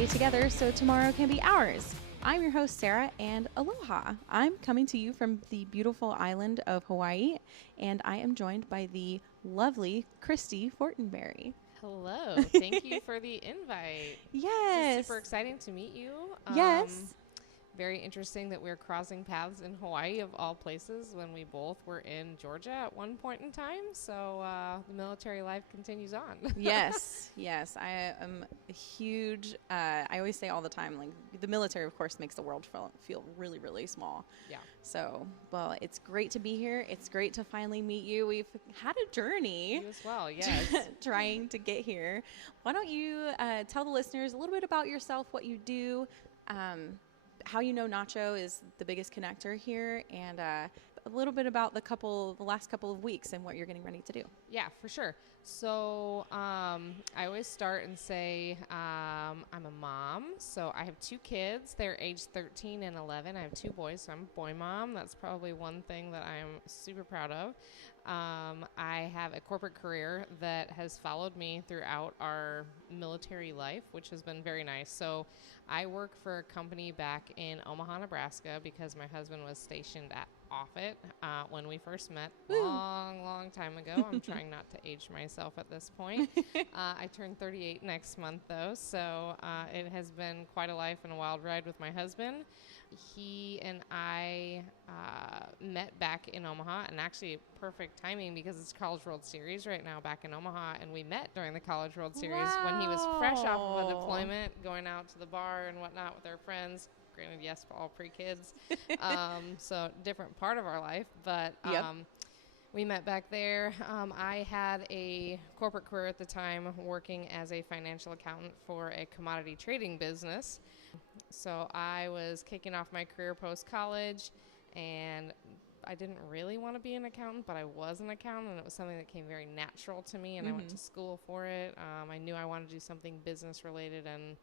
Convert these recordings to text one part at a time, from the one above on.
today together so tomorrow can be ours. I'm your host, Sarah, and aloha. I'm coming to you from the beautiful island of Hawaii, and I am joined by the lovely Kristy Fortenberry. Hello. Thank you for the invite. Yes. It's super exciting to meet you. Yes. Very interesting that we're crossing paths in Hawaii, of all places, when we both were in Georgia at one point in time. So the military life continues on. Yes. I am a huge, I always say all the time, like, the military, of course, makes the world feel really, really small. Yeah. So, well, it's great to be here. It's great to finally meet you. We've had a journey. You as well, yes. Trying to get here. Why don't you tell the listeners a little bit about yourself, what you do, how you know Nacho is the biggest connector here, and a little bit about the last couple of weeks and what you're getting ready to do. Yeah, for sure. So I always start and say I'm a mom. So I have two kids. They're age 13 and 11. I have two boys, so I'm a boy mom. That's probably one thing that I'm super proud of. I have a corporate career that has followed me throughout our military life, which has been very nice. So I work for a company back in Omaha, Nebraska, because my husband was stationed at Offutt when we first met. Long time ago. I'm trying not to age myself at this point. I turned 38 next month, though, so it has been quite a life and a wild ride with my husband. He and I met back in Omaha, and actually perfect timing because it's College World Series right now back in Omaha, and we met during the College World Series when he was fresh off of a deployment, going out to the bar and whatnot with our friends. Granted, yes, all pre-kids, so different part of our life, but we met back there. I had a corporate career at the time working as a financial accountant for a commodity trading business. So I was kicking off my career post-college, and I didn't really want to be an accountant, but I was an accountant, and it was something that came very natural to me, and I went to school for it. I knew I wanted to do something business-related, and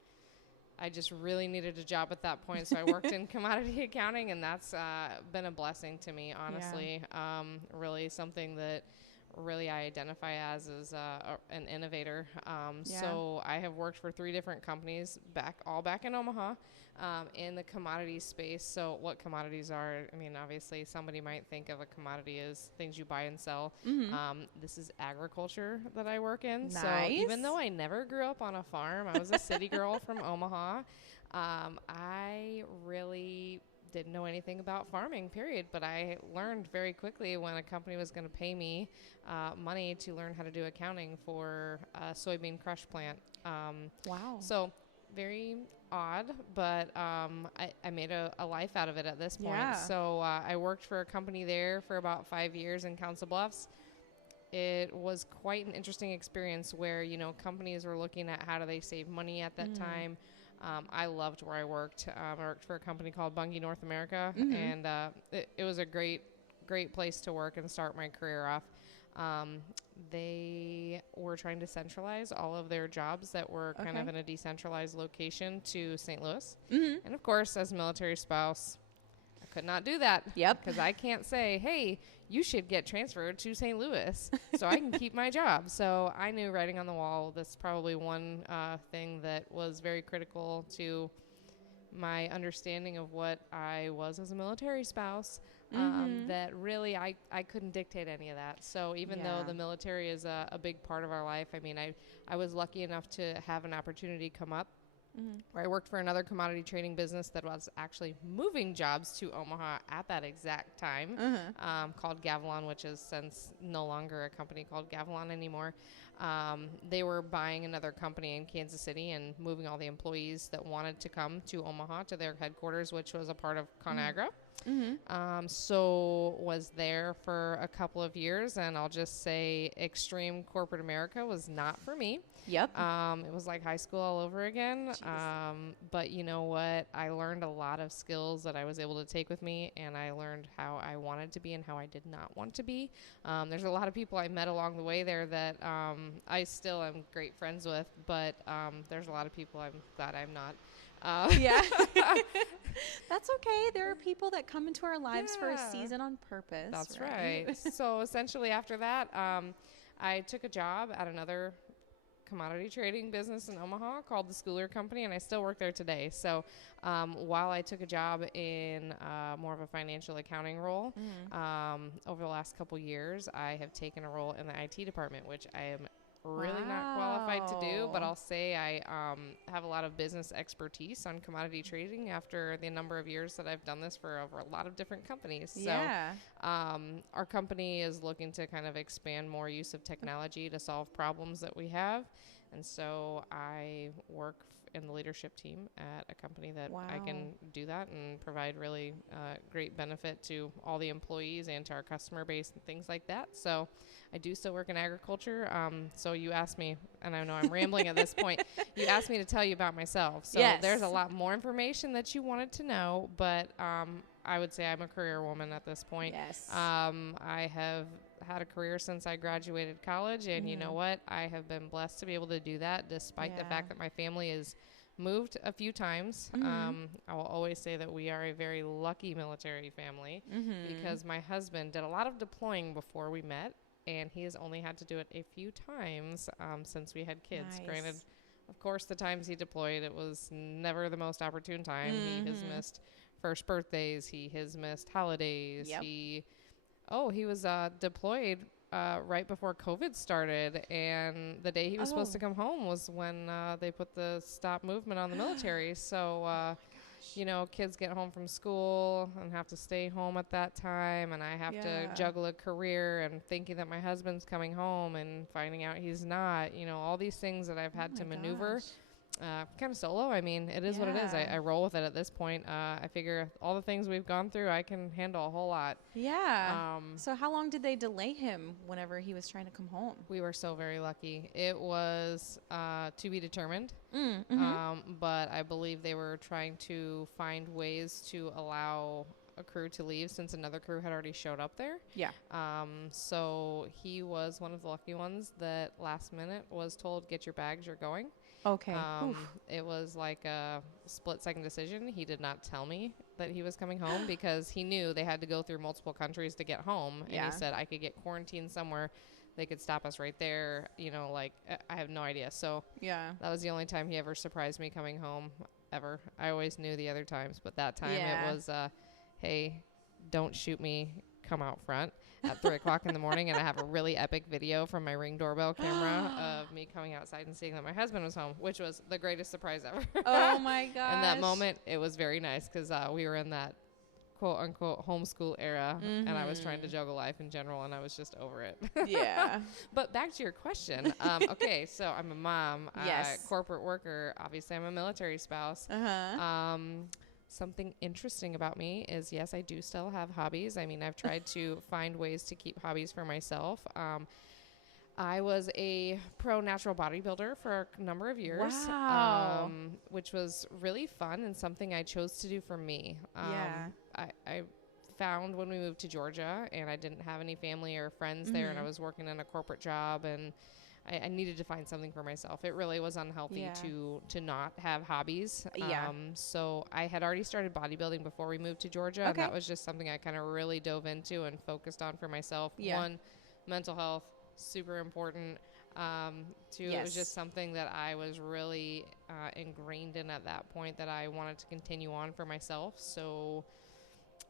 I just really needed a job at that point, so I worked in commodity accounting, and that's been a blessing to me, honestly. Yeah. Really something that really I identify as an innovator. So I have worked for 3 different companies all back in Omaha in the commodity space. So what commodities are, I mean, obviously somebody might think of a commodity as things you buy and sell. This is agriculture that I work in. Nice. So even though I never grew up on a farm, I was a city girl from Omaha. I really didn't know anything about farming, period. But I learned very quickly when a company was going to pay me money to learn how to do accounting for a soybean crush plant. Wow. So very odd, but I made a life out of it at this point. Yeah. So I worked for a company there for about 5 years in Council Bluffs. It was quite an interesting experience where, companies were looking at how do they save money at that time. I loved where I worked. I worked for a company called Bunge North America, and it was a great place to work and start my career off. They were trying to centralize all of their jobs that were kind of in a decentralized location to St. Louis. And of course, as a military spouse, I could not do that. Yep. Because I can't say, hey, you should get transferred to St. Louis so I can keep my job. So I knew writing on the wall, that's probably one thing that was very critical to my understanding of what I was as a military spouse, that really I couldn't dictate any of that. So even though the military is a big part of our life, I mean, I was lucky enough to have an opportunity come up where I worked for another commodity trading business that was actually moving jobs to Omaha at that exact time, called Gavilon, which is since no longer a company called Gavilon anymore. They were buying another company in Kansas City and moving all the employees that wanted to come to Omaha to their headquarters, which was a part of ConAgra. So was there for a couple of years, and I'll just say extreme corporate America was not for me. Yep. It was like high school all over again. But you know what? I learned a lot of skills that I was able to take with me, and I learned how I wanted to be and how I did not want to be. There's a lot of people I met along the way there that I still am great friends with, but there's a lot of people I'm glad I'm not. Yeah. That's okay. There are people that come into our lives for a season on purpose. That's right. So essentially after that, I took a job at another commodity trading business in Omaha called the Schooler Company, and I still work there today. So while I took a job in more of a financial accounting role, over the last couple years, I have taken a role in the IT department, which I am really not qualified to do, but I'll say I have a lot of business expertise on commodity trading after the number of years that I've done this for over a lot of different companies. Yeah. So our company is looking to kind of expand more use of technology to solve problems that we have. And so I work in the leadership team at a company that I can do that and provide really great benefit to all the employees and to our customer base and things like that. So I do still work in agriculture. So you asked me, and I know I'm rambling at this point, you asked me to tell you about myself. So there's a lot more information that you wanted to know, but I would say I'm a career woman at this point. Yes. I have had a career since I graduated college, and you know what? I have been blessed to be able to do that despite the fact that my family has moved a few times. I will always say that we are a very lucky military family because my husband did a lot of deploying before we met, and he has only had to do it a few times since we had kids. Nice. Granted, of course, the times he deployed, it was never the most opportune time. He has missed first birthdays. He has missed holidays. Yep. He was deployed right before COVID started, and the day he was supposed to come home was when they put the stop movement on the military. So, you know, kids get home from school and have to stay home at that time, and I have to juggle a career and thinking that my husband's coming home and finding out he's not, you know, all these things that I've had to maneuver. Kind of solo. I mean, it is what it is. I roll with it at this point. I figure all the things we've gone through, I can handle a whole lot. Yeah. So how long did they delay him whenever he was trying to come home? We were so very lucky. It was to be determined. But I believe they were trying to find ways to allow a crew to leave since another crew had already showed up there. Yeah. So he was one of the lucky ones that last minute was told, get your bags, you're going. Okay. It was like a split-second decision. He did not tell me that he was coming home because he knew they had to go through multiple countries to get home. And he said, I could get quarantined somewhere. They could stop us right there. You know, like, I have no idea. So that was the only time he ever surprised me coming home, ever. I always knew the other times, but that time it was, hey, don't shoot me, come out front at 3 o'clock in the morning. And I have a really epic video from my Ring doorbell camera of me coming outside and seeing that my husband was home, which was the greatest surprise ever. Oh my gosh. In that moment, it was very nice because we were in that quote unquote homeschool era and I was trying to juggle life in general and I was just over it. Yeah. But back to your question. Okay, so I'm a mom, corporate worker. Obviously, I'm a military spouse. Something interesting about me is, yes, I do still have hobbies. I mean, I've tried to find ways to keep hobbies for myself. I was a pro natural bodybuilder for a number of years, which was really fun and something I chose to do for me. I found when we moved to Georgia and I didn't have any family or friends there and I was working in a corporate job and I needed to find something for myself. It really was unhealthy to not have hobbies. So I had already started bodybuilding before we moved to Georgia. And that was just something I kind of really dove into and focused on for myself. One, mental health, super important. Two, it was just something that I was really ingrained in at that point that I wanted to continue on for myself. So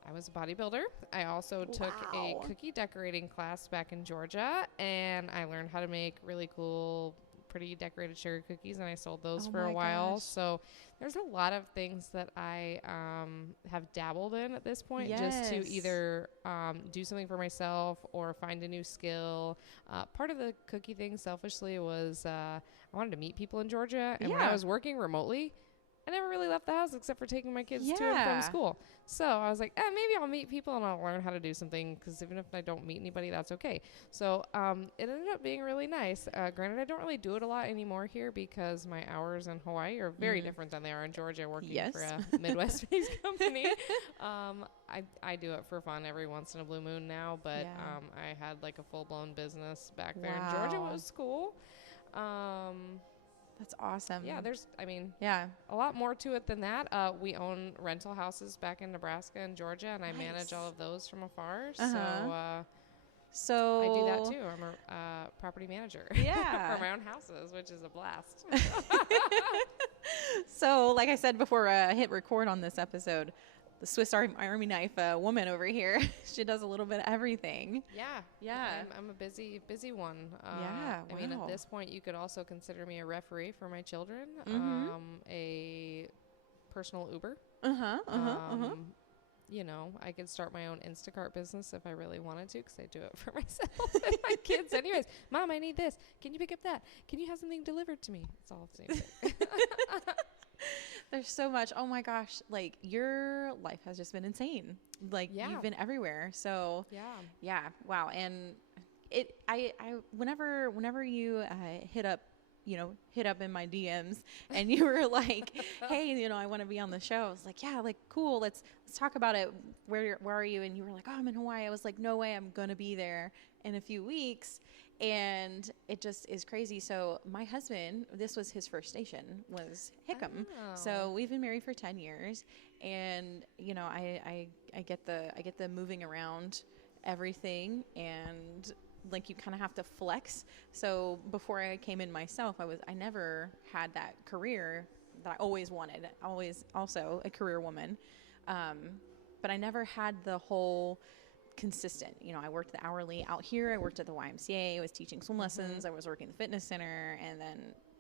I was a bodybuilder. I also took a cookie decorating class back in Georgia, and I learned how to make really cool, pretty decorated sugar cookies, and I sold those for a while. Gosh. So there's a lot of things that I have dabbled in at this point, just to either do something for myself or find a new skill. Part of the cookie thing, selfishly, was I wanted to meet people in Georgia, and when I was working remotely, I never really left the house except for taking my kids to and from school. So I was like, maybe I'll meet people and I'll learn how to do something because even if I don't meet anybody, that's okay. So it ended up being really nice. Granted, I don't really do it a lot anymore here because my hours in Hawaii are very different than they are in Georgia working for a Midwest-based company. I do it for fun every once in a blue moon now, but I had like a full-blown business back there in Georgia. It was cool. That's awesome. Yeah, there's, a lot more to it than that. We own rental houses back in Nebraska and Georgia, and I manage all of those from afar. So I do that too. I'm a property manager Yeah. for my own houses, which is a blast. So, like I said before I hit record on this episode, the Swiss Army knife woman over here, she does a little bit of everything. Yeah. I'm a busy one. Yeah, I mean, at wow. this point, you could also consider me a referee for my children, a personal Uber. You know, I could start my own Instacart business if I really wanted to, because I do it for myself and my kids anyways. Mom, I need this. Can you pick up that? Can you have something delivered to me? It's all the same thing. There's so much. Oh my gosh. Like, your life has just been insane. Like, you've been everywhere. So yeah. Wow. And whenever you hit up in my DMs and you were like, hey, I want to be on the show. I was like, yeah, like, cool. Let's talk about it. Where are you? And you were like, oh, I'm in Hawaii. I was like, no way. I'm going to be there in a few weeks. And it just is crazy. So my husband, this was his first station, was Hickam. Oh. So we've been married for 10 years. And, I get the moving around everything, and like, you kind of have to flex. So before I came in myself, I never had that career that I always wanted. Always also a career woman. But I never had the whole consistent, I worked the hourly out here. I worked at the YMCA. I was teaching swim lessons. I was working at the fitness center. And then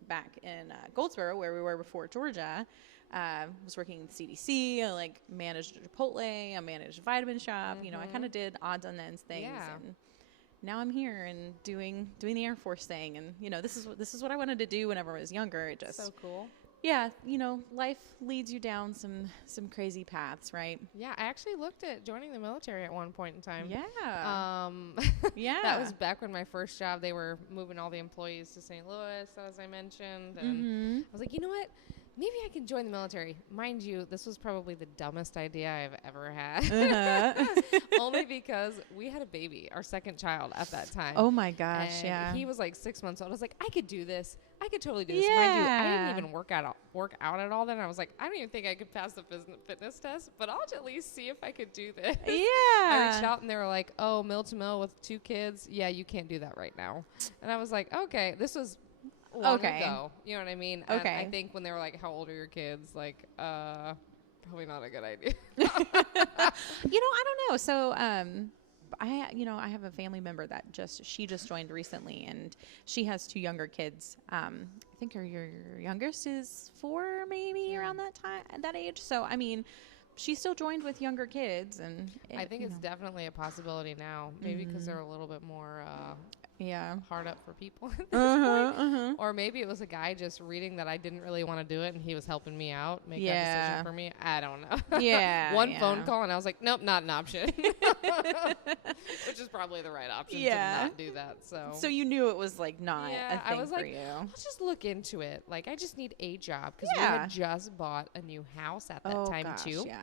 back in Goldsboro, where we were before Georgia, was working in the CDC. I like managed Chipotle. I managed a vitamin shop. I kind of did odds and ends things. Yeah. And now I'm here and doing the Air Force thing. And, this is what I wanted to do whenever I was younger. It just so cool. Yeah, life leads you down some crazy paths, right? Yeah, I actually looked at joining the military at one point in time. Yeah. Yeah. That was back when my first job, they were moving all the employees to St. Louis, as I mentioned. And I was like, you know what? Maybe I can join the military. Mind you, this was probably the dumbest idea I've ever had. Only because we had a baby, our second child at that time. Oh my gosh, and yeah. he was like 6 months old. I was like, I could do this. I could totally do this. Mind you, I didn't even work out at all then. I was like, I don't even think I could pass the fitness test, but I'll at least see if I could do this. Yeah. I reached out and they were like, oh, mill to mill with 2 kids. Yeah, you can't do that right now. And I was like, okay, this was long ago. You know what I mean? And I think when they were like, how old are your kids? Like, probably not a good idea. I don't know. So, I have a family member that she just joined recently, and she has 2 younger kids. I think your youngest is 4, maybe around that age. So, I mean, she still joined with younger kids, and I think it's definitely a possibility now. Maybe because they're a little bit more hard up for people at this point. Or maybe it was a guy just reading that I didn't really want to do it, and he was helping me out make that decision for me. I don't know. Yeah. One phone call, and I was like, nope, not an option. Which is probably the right option to not do that. So you knew it was like not a thing I was for like, you. Let's just look into it. Like, I just need a job, because we had just bought a new house at that time too. Yeah.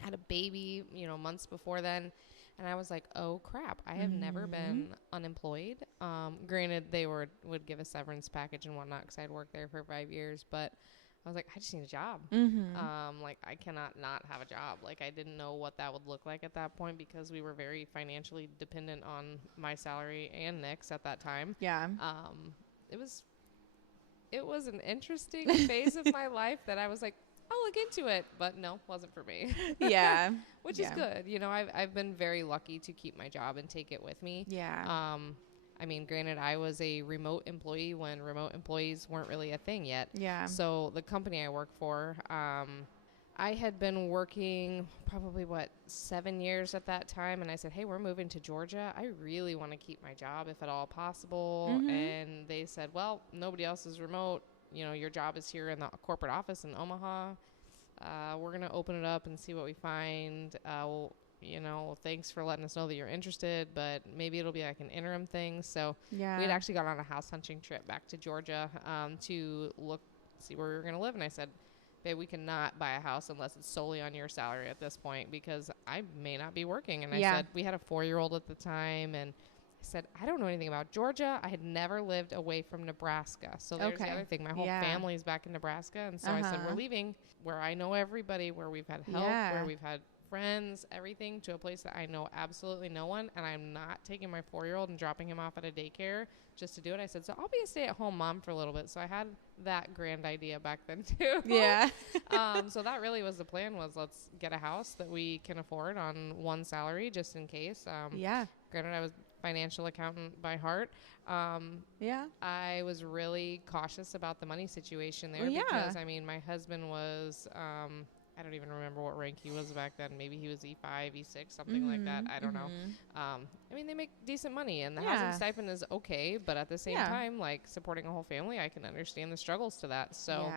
Had a baby, months before then. And I was like, oh, crap. I have never been unemployed. Granted, they would give a severance package and whatnot because I'd worked there for 5 years. But I was like, I just need a job. Like, I cannot not have a job. Like, I didn't know what that would look like at that point because we were very financially dependent on my salary and Nick's at that time. Yeah. It was an interesting phase of my life that I was like, I'll look into it, but no, wasn't for me. Yeah. Which is good. I've been very lucky to keep my job and take it with me. Yeah. I mean, granted, I was a remote employee when remote employees weren't really a thing yet. Yeah. So the company I work for, I had been working probably 7 years at that time. And I said, hey, we're moving to Georgia. I really want to keep my job if at all possible. And they said, well, nobody else is remote. Your job is here in the corporate office in Omaha. We're going to open it up and see what we find. Thanks for letting us know that you're interested, but maybe it'll be like an interim thing. So we had actually gone on a house hunting trip back to Georgia to see where we were going to live. And I said, babe, we cannot buy a house unless it's solely on your salary at this point because I may not be working. And I said, we had a 4-year-old at the time, and I said, I don't know anything about Georgia. I had never lived away from Nebraska. So there's the other thing. My whole family's back in Nebraska. And so I said, we're leaving where I know everybody, where we've had help, where we've had friends, everything, to a place that I know absolutely no one, and I'm not taking my 4-year-old and dropping him off at a daycare just to do it. I said, so I'll be a stay-at-home mom for a little bit. So I had that grand idea back then too. Yeah. So that really was the plan, was let's get a house that we can afford on one salary just in case. Yeah. Granted, I was financial accountant by heart. Yeah. I was really cautious about the money situation there Well, yeah. because, I mean, my husband was, I don't even remember what rank he was back then. Maybe he was E5, E6, something like that. I don't know. I mean, they make decent money, and the housing stipend is okay, but at the same time, like, supporting a whole family, I can understand the struggles to that. So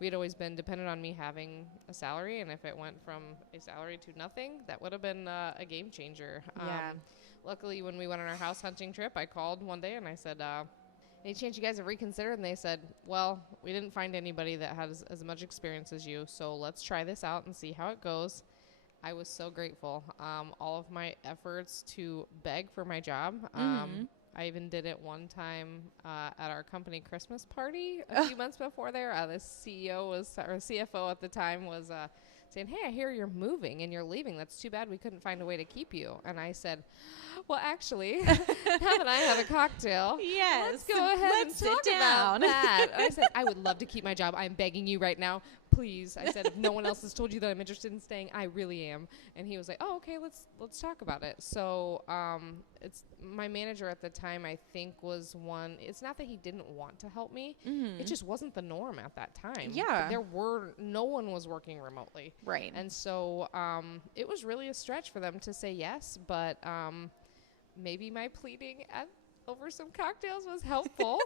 we had always been dependent on me having a salary, and if it went from a salary to nothing, that would have been a game changer. Luckily, when we went on our house hunting trip, I called one day and I said, any chance you guys have reconsidered? And they said, well, we didn't find anybody that has as much experience as you, so let's try this out and see how it goes. I was so grateful. All of my efforts to beg for my job. I even did it one time at our company Christmas party a few months before there. The CEO was, or CFO at the time was saying, hey, I hear you're moving and you're leaving. That's too bad we couldn't find a way to keep you. And I said, well, actually, now that I have a cocktail, let's go ahead and talk about that. And I said, I would love to keep my job. I'm begging you right now. Please. I said, if no one else has told you that I'm interested in staying, I really am. And he was like, oh, okay, let's talk about it. So it's my manager at the time, I think, was one. It's not that he didn't want to help me. It just wasn't the norm at that time. Yeah. No one was working remotely. Right. And so it was really a stretch for them to say yes, but maybe my pleading over some cocktails was helpful.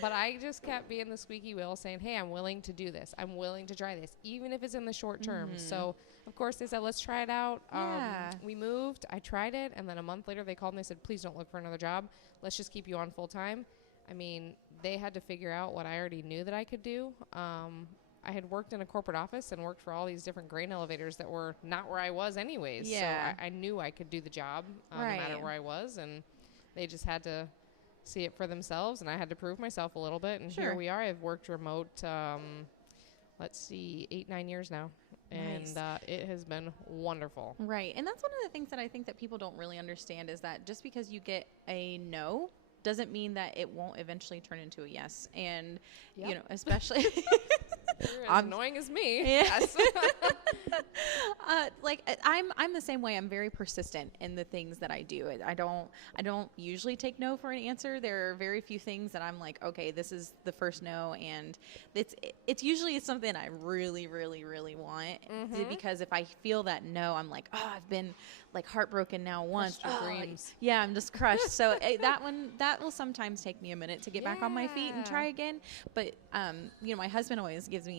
But I just kept being the squeaky wheel saying, hey, I'm willing to do this. I'm willing to try this, even if it's in the short term. So, of course, they said, let's try it out. We moved. I tried it. And then a month later, they called and they said, please don't look for another job. Let's just keep you on full time. I mean, they had to figure out what I already knew that I could do. I had worked in a corporate office and worked for all these different grain elevators that were not where I was anyways. Yeah. So I knew I could do the job no matter where I was. And they just had to see it for themselves, and I had to prove myself a little bit. And here we are. I've worked remote, 8-9 years now. Nice. And it has been wonderful. Right. And that's one of the things that I think that people don't really understand is that just because you get a no doesn't mean that it won't eventually turn into a yes. And, you know, especially... You're as annoying as me. Yeah. Yes. I'm the same way. I'm very persistent in the things that I do. I don't usually take no for an answer. There are very few things that I'm like, okay, this is the first no, and it's usually something I really, really, really want. Because if I feel that no, I'm like, oh, I've been like heartbroken now once. Dreams. Yeah, I'm just crushed. So that will sometimes take me a minute to get back on my feet and try again. But you know, my husband always gives me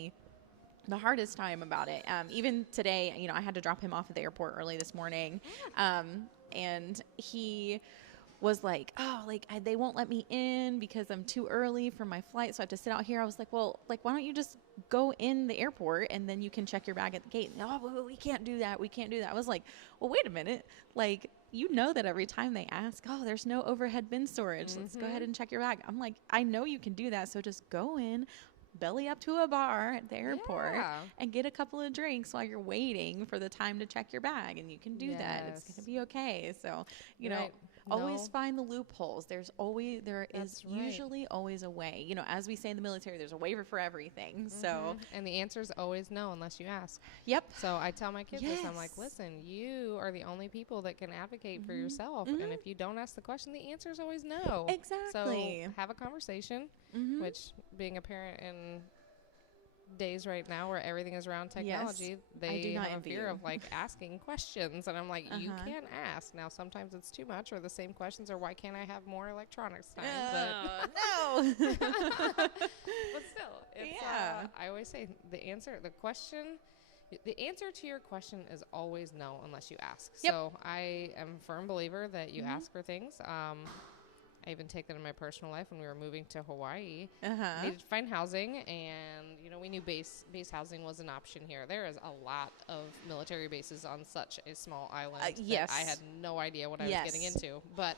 the hardest time about it. Even today, you know, I had to drop him off at the airport early this morning. And he was like, oh, like they won't let me in because I'm too early for my flight. So I have to sit out here. I was like, well, like, why don't you just go in the airport and then you can check your bag at the gate? And, oh, we can't do that. We can't do that. I was like, well, wait a minute. Like, you know that every time they ask, oh, there's no overhead bin storage. Let's go ahead and check your bag. I'm like, I know you can do that. So just go in, belly up to a bar at the airport and get a couple of drinks while you're waiting for the time to check your bag, and you can do that. It's going to be okay. So, you know, always find the loopholes. There is usually always a way. You know, as we say in the military, there's a waiver for everything. So, and the answer is always no unless you ask. Yep. So I tell my kids this. I'm like, listen, you are the only people that can advocate for yourself. And if you don't ask the question, the answer is always no. Exactly. So have a conversation, which being a parent in days right now where everything is around technology, they have a fear of like asking questions, and I'm like, you can't ask. Now sometimes it's too much, or the same questions, or why can't I have more electronics time? No. But still, it's, I always say the answer to your question is always no unless you ask. So I am a firm believer that you ask for things. I even take that in my personal life when we were moving to Hawaii. Needed to find housing, and you know, we knew base housing was an option here. There is a lot of military bases on such a small island that I had no idea what I was getting into. But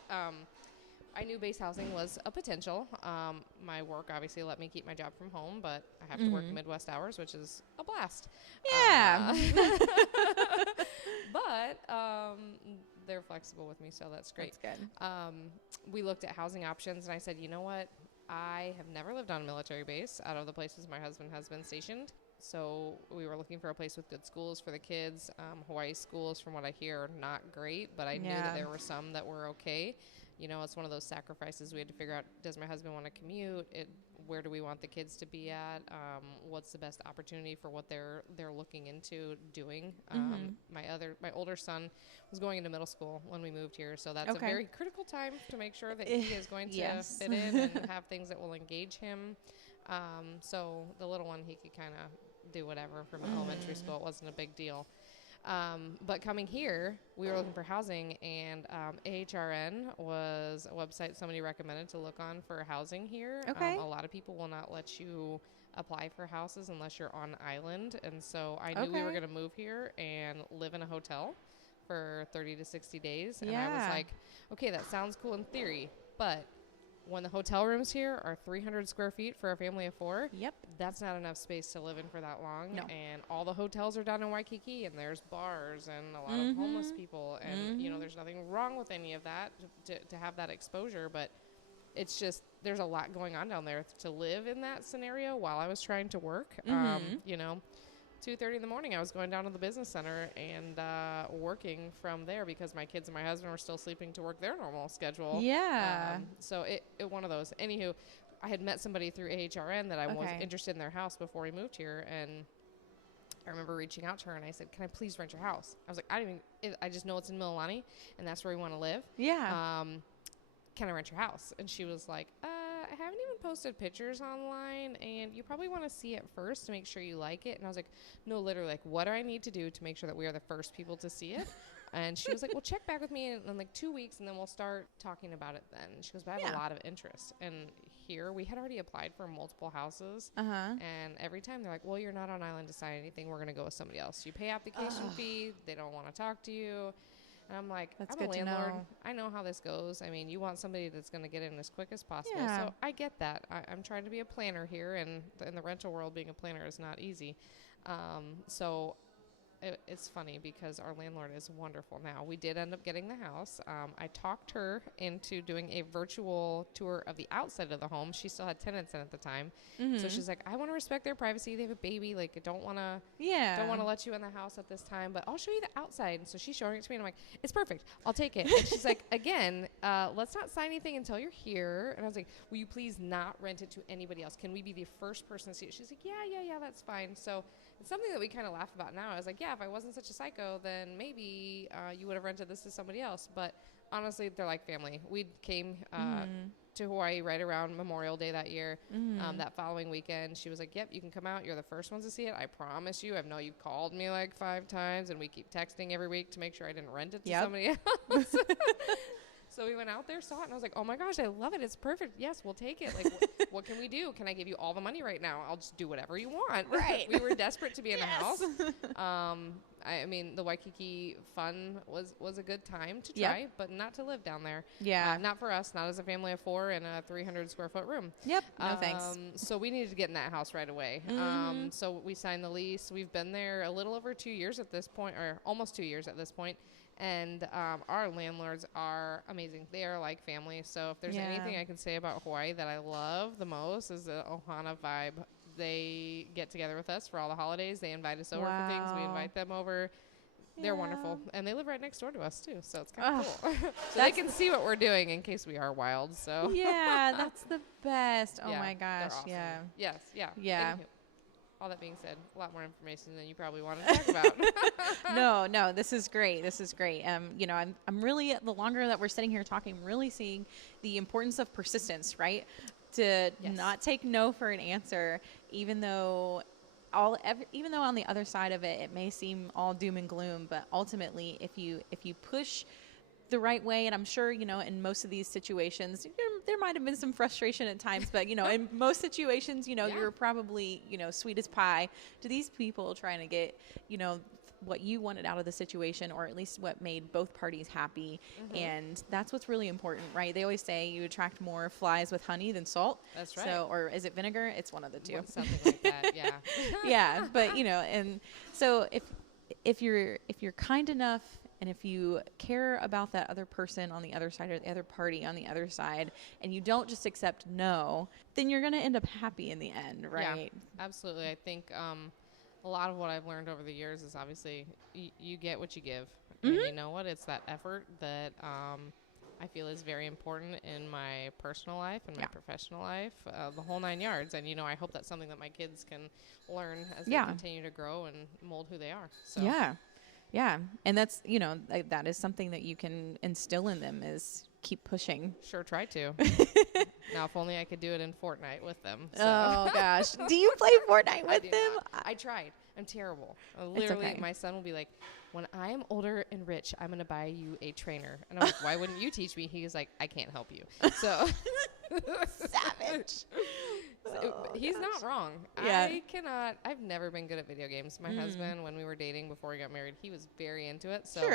I knew base housing was a potential. My work obviously let me keep my job from home, but I have to work Midwest hours, which is a blast. Yeah. But they're flexible with me, so that's great. That's good. We looked at housing options, and I said, you know what? I have never lived on a military base out of the places my husband has been stationed. So we were looking for a place with good schools for the kids. Hawaii schools, from what I hear, are not great, but I knew that there were some that were okay. You know, it's one of those sacrifices we had to figure out. Does my husband want to commute? Where do we want the kids to be at? What's the best opportunity for what they're looking into doing? My older son was going into middle school when we moved here, so that's a very critical time to make sure that he is going to fit in and have things that will engage him. So the little one, he could kind of do whatever from elementary school. It wasn't a big deal. But coming here, we were looking for housing, and AHRN was a website somebody recommended to look on for housing here. Okay. A lot of people will not let you apply for houses unless you're on island, and so I knew we were going to move here and live in a hotel for 30 to 60 days, and I was like, okay, that sounds cool in theory, but when the hotel rooms here are 300 square feet for a family of 4, that's not enough space to live in for that long. No. And all the hotels are down in Waikiki, and there's bars and a lot of homeless people. And, you know, there's nothing wrong with any of that to have that exposure. But it's just, there's a lot going on down there to live in that scenario while I was trying to work. You know, 2:30 in the morning, I was going down to the business center and working from there because my kids and my husband were still sleeping to work their normal schedule. Yeah. So it one of those. Anywho, I had met somebody through AHRN that I was interested in their house before we moved here, and I remember reaching out to her and I said, "Can I please rent your house?" I was like, I just know it's in Mililani and that's where we want to live. Yeah. Can I rent your house? And she was like, I haven't even posted pictures online, and you probably want to see it first to make sure you like it. And I was like, no, literally, like, what do I need to do to make sure that we are the first people to see it? And she was like, well, check back with me in like 2 weeks, and then we'll start talking about it then. And she goes, but I have a lot of interest. And here, we had already applied for multiple houses, and every time they're like, well, you're not on island to sign anything. We're going to go with somebody else. You pay application fee. They don't want to talk to you. And I'm like, I'm a landlord. I know how this goes. I mean, you want somebody that's going to get in as quick as possible. Yeah. So I get that. I'm trying to be a planner here, and in the rental world, being a planner is not easy. So it's funny because our landlord is wonderful now. We did end up getting the house. I talked her into doing a virtual tour of the outside of the home. She still had tenants in at the time. So she's like, I want to respect their privacy. They have a baby. Like, I don't want to let you in the house at this time, but I'll show you the outside. And so she's showing it to me, and I'm like, it's perfect. I'll take it. And she's like, again, let's not sign anything until you're here. And I was like, will you please not rent it to anybody else? Can we be the first person to see it? She's like, yeah, that's fine. So it's something that we kind of laugh about now. I was like, yeah, if I wasn't such a psycho, then maybe you would have rented this to somebody else. But honestly, they're like family. We came to Hawaii right around Memorial Day that year. That following weekend, she was like, yep, you can come out. You're the first ones to see it. I promise you. I know you've called me like 5 times, and we keep texting every week to make sure I didn't rent it to somebody else. So we went out there, saw it, and I was like, oh my gosh, I love it. It's perfect. Yes, we'll take it. Like, what can we do? Can I give you all the money right now? I'll just do whatever you want. Right. We were desperate to be in the house. I mean, the Waikiki fun was a good time to try, but not to live down there. Yeah. Not for us, not as a family of 4 in a 300 square foot room. Yep. No thanks. So we needed to get in that house right away. So we signed the lease. We've been there a little over 2 years at this point, or almost 2 years at this point. And our landlords are amazing. They are like family. So if there's anything I can say about Hawaii that I love the most is the Ohana vibe. They get together with us for all the holidays. They invite us over for things. We invite them over. They're wonderful. And they live right next door to us, too. So it's kind of cool. So they can see what we're doing in case we are wild. So yeah, that's the best. Oh, my gosh. Awesome. Yeah. Yes. Yeah. Yeah. Anywho, all that being said, a lot more information than you probably want to talk about. No, this is great. This is great. You know, I'm really, the longer that we're sitting here talking, really seeing the importance of persistence, right? To not take no for an answer, even though on the other side of it, it may seem all doom and gloom, but ultimately, if you push the right way, and I'm sure, you know, in most of these situations, there might have been some frustration at times, but, you know, in most situations, you know, you're probably, you know, sweet as pie to these people trying to get, you know, what you wanted out of the situation, or at least what made both parties happy. And that's what's really important, right? They always say you attract more flies with honey than salt. That's right. So, or is it vinegar? It's one of the two. Something like that, yeah. Yeah, but, you know, and so if you're kind enough and if you care about that other person on the other side or the other party on the other side, and you don't just accept no, then you're going to end up happy in the end, right? Yeah, absolutely. I think a lot of what I've learned over the years is obviously you get what you give. And you know what? It's that effort that I feel is very important in my personal life and my professional life, the whole 9 yards. And, I hope that's something that my kids can learn as they continue to grow and mold who they are. So. Yeah. And that's, that is something that you can instill in them is keep pushing. Sure, try to. Now, if only I could do it in Fortnite with them. So. Oh, gosh. Do you play Fortnite with them? I tried. I'm terrible. Literally, my son will be like, when I am older and rich, I'm going to buy you a trainer. And I'm like, why wouldn't you teach me? He's like, I can't help you. So savage. He's not wrong. Yeah. I've never been good at video games. My husband, when we were dating before we got married, he was very into it. So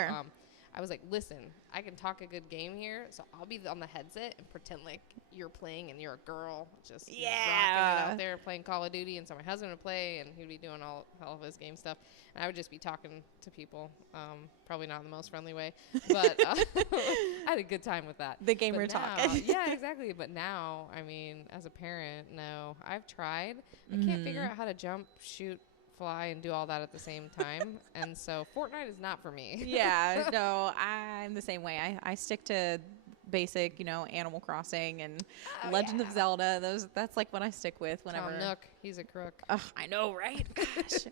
I was like, listen, I can talk a good game here, so I'll be on the headset and pretend like you're playing and you're a girl, just rocking it out there playing Call of Duty. And so my husband would play, and he'd be doing all of his game stuff, and I would just be talking to people, probably not in the most friendly way, but I had a good time with that. The gamer talk. Yeah, exactly. But now, I mean, as a parent, no, I've tried. I can't figure out how to jump, shoot, fly, and do all that at the same time. And so Fortnite is not for me. Yeah, no, I'm the same way. I stick to basic, Animal Crossing and Legend of Zelda. That's like what I stick with whenever. Tom Nook, he's a crook. I know, right? Gosh.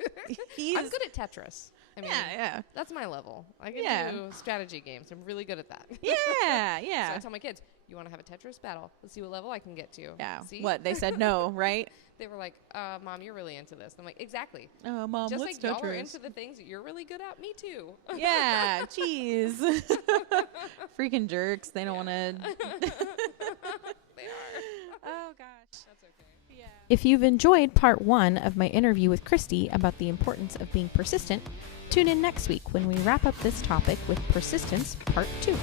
I'm good at Tetris. I mean, yeah. That's my level. I can do strategy games. I'm really good at that. Yeah. So I tell my kids, you want to have a Tetris battle? Let's see what level I can get to. Yeah. See? What? They said no, right? They were like, Mom, you're really into this. And I'm like, exactly. Oh, Mom, just what's like y'all Tetris? are into the things that you're really good at, me too. Yeah, jeez. Freaking jerks. They don't want to. They are. Oh, gosh. That's okay. Yeah. If you've enjoyed part 1 of my interview with Kristy about the importance of being persistent, tune in next week when we wrap up this topic with persistence part 2.